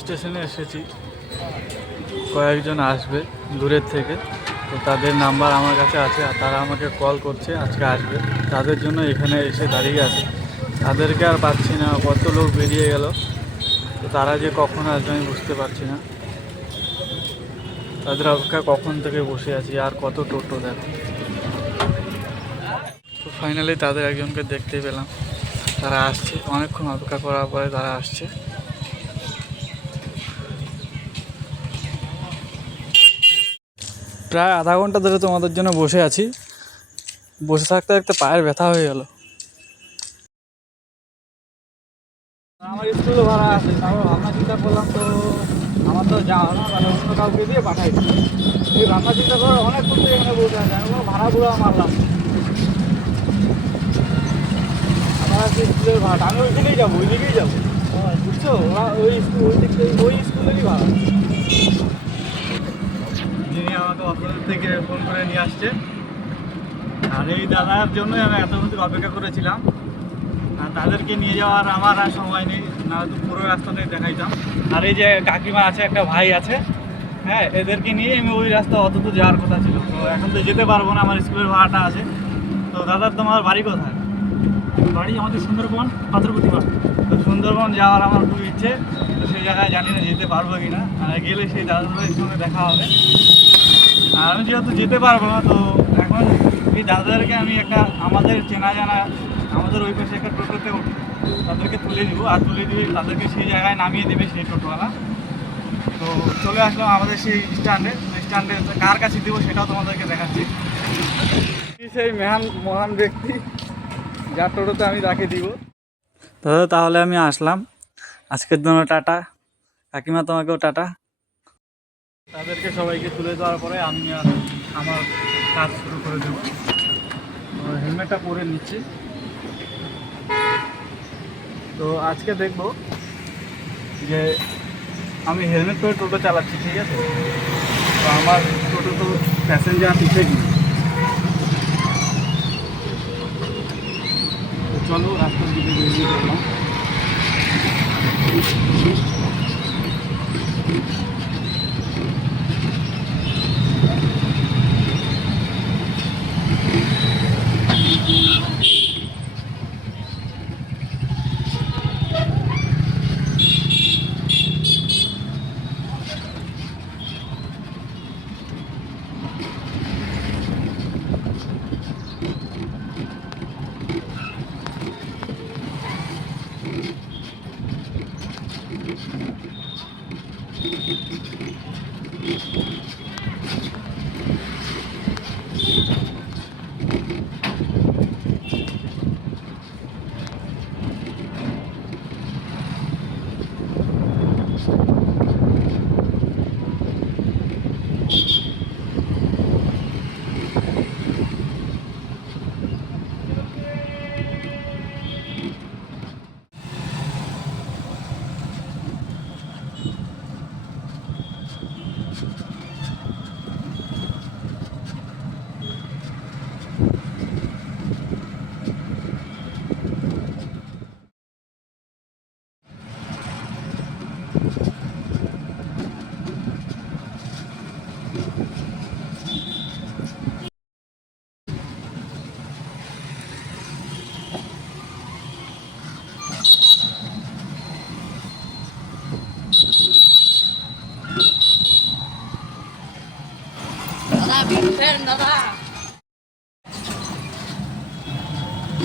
স্টেশনে এসেছি, কয়েকজন আসবে দূরের থেকে, তো তাদের নাম্বার আমার কাছে আছে আর তারা আমাকে কল করছে আজকে আসবে। তাদের জন্য এখানে এসে দাঁড়িয়ে আছে, তাদেরকে আর পাচ্ছি না, কত লোক বেরিয়ে গেল, তো তারা যে কখন আসবে আমি বুঝতে পারছি না। তাদের অপেক্ষা কখন থেকে বসে আছি, আর কত টোটো দেখো। তো ফাইনালি তাদের একজনকে দেখতে পেলাম, তারা আসছে, অনেকক্ষণ অপেক্ষা করার পরে তারা আসছে। প্রায় আধা ঘন্টা ধরে তোমাদের জন্য বসে আছি, বসে থাকতে থাকতে পায়ের ব্যথা হয়ে গেল। আমার স্কুল ভাড়া আছে, তারপর ভাবনা চিন্তা করলাম তো আমার তো যাওয়া না, তাহলে অন্য কাউকে দিয়ে পাঠাইছি। এই ভাবনা চিন্তা করে অনেকক্ষণ থেকে এখানে বসে আছে, আমি ভাড়াগুলো মারলাম। আমার আছে স্কুলের ভাড়া, আমি ওইখানেই যাবো, ওই দিকেই যাবো, বুঝছো? ওরা ওই স্কুল, ওই দিক থেকে ওই স্কুলেরই ভাড়া। যিনি আমাকে অফিস থেকে ফোন করে নিয়ে আসছে, আর এই দাদার জন্যই আমি এতক্ষণ অপেক্ষা করেছিলাম। আর তাদেরকে নিয়ে যাওয়ার আমার আর সময় নেই, না তো পুরো রাস্তাটাই দেখাইতাম। আর এই যে কাকিমা আছে, একটা ভাই আছে, হ্যাঁ, এদেরকে নিয়ে আমি ওই রাস্তা অতদূর যাওয়ার কথা ছিল, তো এখন তো যেতে পারবো না, আমার স্কুলের ভাড়াটা আছে। তো দাদার তোমার বাড়ি কোথায়? বাড়ি আমাদের সুন্দরবন, পাথরপতি পাড়। তো সুন্দরবন যাওয়ার আমার খুব ইচ্ছে, তো সেই জায়গায় জানি না যেতে পারবো কি না, গেলে সেই দাদাদের সঙ্গে দেখা হবে। আর আমি যেহেতু যেতে পারবো না, তো এখন এই দাদাদেরকে আমি একটা আমাদের চেনা জানা, আমাদের ওই পাশে একটা টোটোতে তাদেরকে তুলে দিব, আর তুলে দিয়ে তাদেরকে সেই জায়গায় নামিয়ে দেবে সেই টোটোওয়ালা। তো চলে আসলাম আমাদের সেই স্ট্যান্ডে, কার কাছে দেবো সেটাও তোমাদেরকে দেখাচ্ছি। সেই মহান ব্যক্তি যার টোটোতে আমি তাকে দিব। দাদা তাহলে আমি আসলাম, আজকের জন্য টাটা। কাকিমা তোমাকেও টাটা। তাদেরকে সবাইকে তুলে দেওয়ার পরে আমি আমার কাজ শুরু করে দেবো। হেলমেটটা পরে নিচ্ছি। তো আজকে দেখব যে আমি হেলমেট পরে টোটো চালাচ্ছি, ঠিক আছে? তো আমার টোটো তো প্যাসেঞ্জার পিছিয়ে গিয়ে, তো চলো রাস্তার দিকে বেরিয়ে পড়লাম।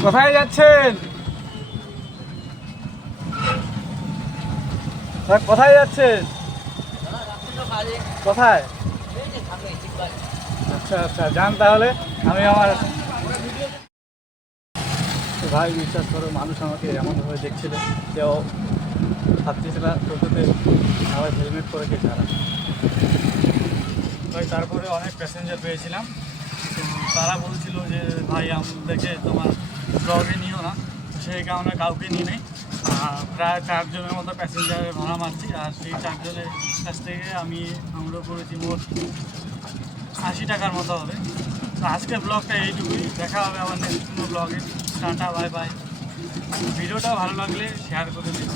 কোথায় যাচ্ছেন? কোথায় যাচ্ছেন? কোথায়? আচ্ছা আচ্ছা, যান তাহলে। আমি আমার ভাই, বিশ্বাস করো, মানুষ আমাকে এমনভাবে দেখছিল যে ও ভাবতেছিল টোটোতে আবার হেলমেট পরে কে ছাড়া। ভাই তারপরে অনেক প্যাসেঞ্জার পেয়েছিলাম, তো তারা বলছিল যে ভাই আমাদেরকে তোমার ব্লগে নিও না, সেই কারণে কাউকে নিয়ে নেই। প্রায় 4 জনের মতো প্যাসেঞ্জারের ভাড়া মারছি, আর সেই 4 জনের কাছ থেকে আমরা করেছি মোট 80 টাকার মতো হবে। তো আজকের ব্লগটা এইটুকুই, দেখা হবে আমার নেক্সট কোনো ব্লগে। Tata, bye bye. ভিডিওটা ভালো লাগলে শেয়ার করে দিন।